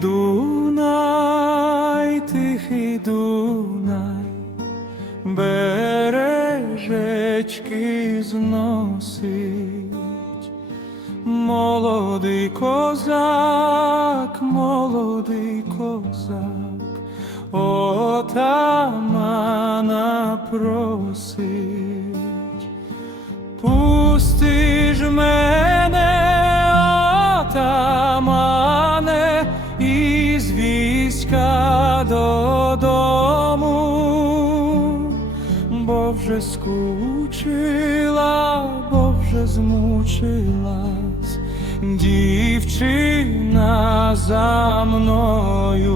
Дунай, тихий Дунай, бережечки зносить, молодий козак, молодий козак, отамана просить. Пусти ж мене, війська додому, бо вже скучила, бо вже змучилась дівчина за мною.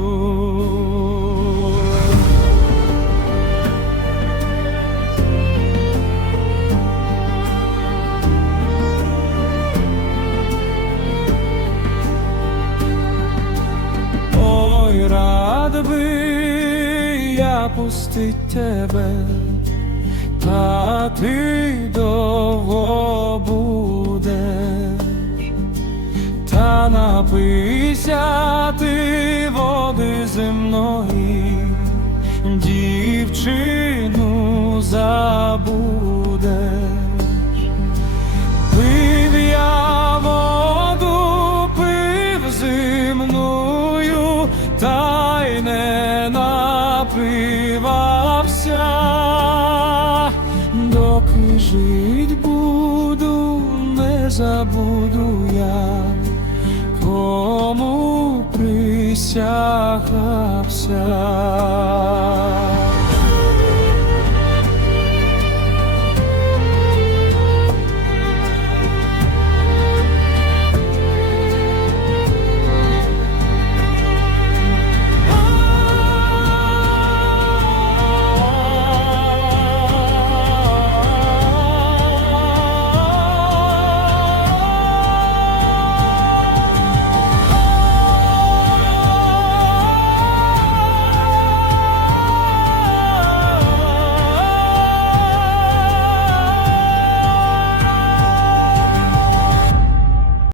Рад би я пустить тебе, та ти довго будеш, та напися ти води земної, дівчину забудеш. Не напивався, доки жить буду, не забуду я, кому присягався.